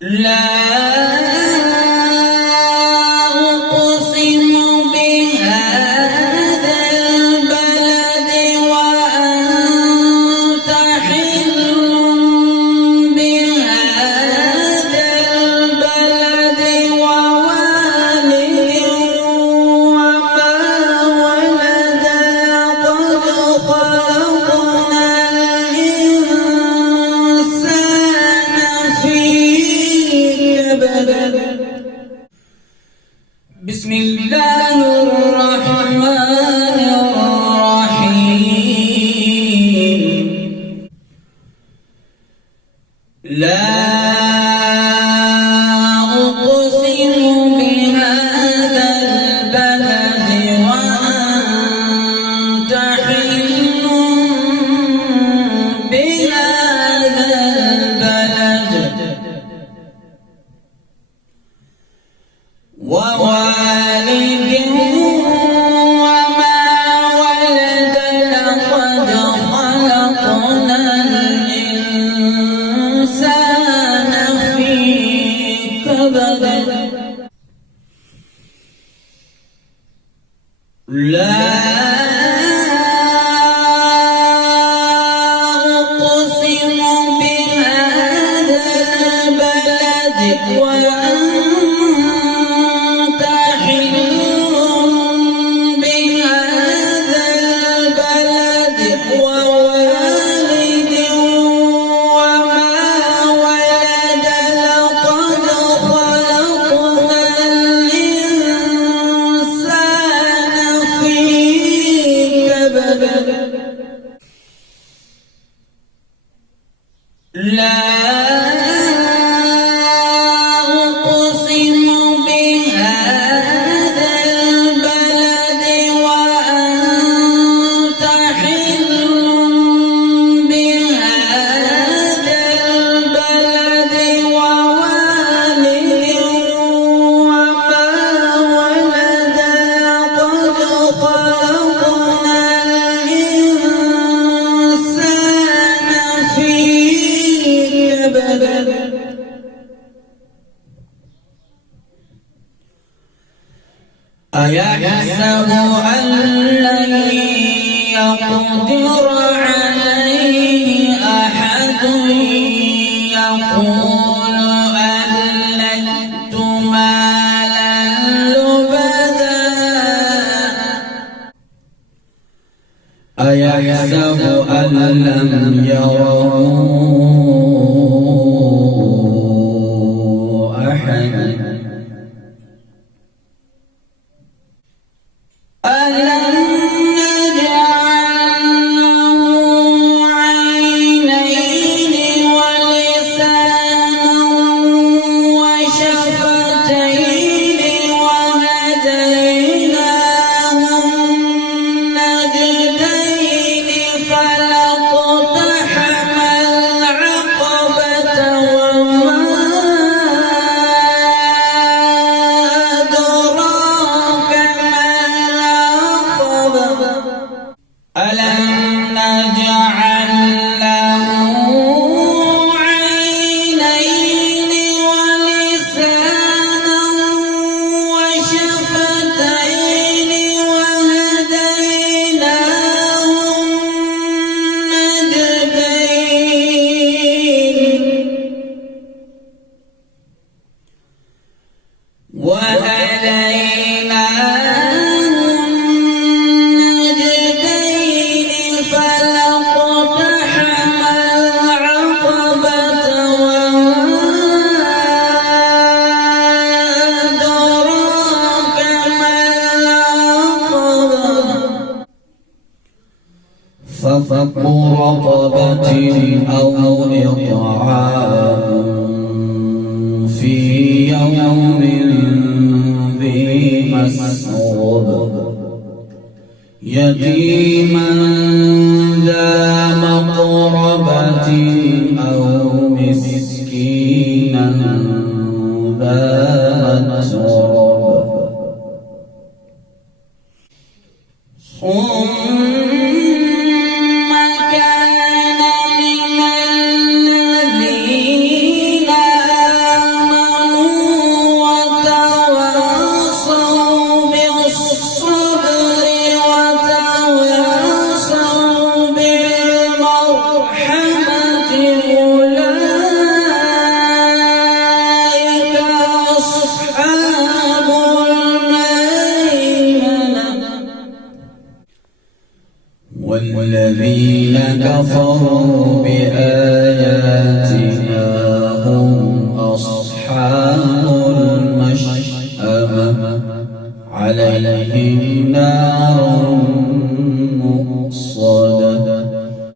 لا أقسم بهذا البلد وأنت حل بهذا البلد ووالد وما ولد لقد خلقنا الإنسان في كبد. بسم الله الرحمن الرحيم. لا أقسم بهذا البلد وأنت حل بهذا البلد ووالد وما ولد لقد خلقنا الإنسان في كبد. لا أقسم بهذا البلد وأنت حل بهذا البلد ووالد وما ولد لقد خلقنا الإنسان في كبد. لا أقسم بهذا البلد وأنت حل بهذا البلد ووالد وما ولد لقد خلقنا الإنسان في كبد. أيحسب أن لن يقدر عليه أحد يقول أهلكت مالا لبدا أيحسب أن لم يره أحد ألم نجعل له عينين ولسانا وشفتين وهديناه النجدين فلاقتحم العقبة وما أدراك ما العقبة ألم نجعل له عينين ولسانا وشفتين وهديناه النجدين فلاقتحم العقبة وما أدراك ما العقبة ففك رقبة أو إطعام في يوم ذي مسغبة يتيما ذا مقربة أو مسكينا ذا متربة ثم كان من الذين والذين كفروا بآياتنا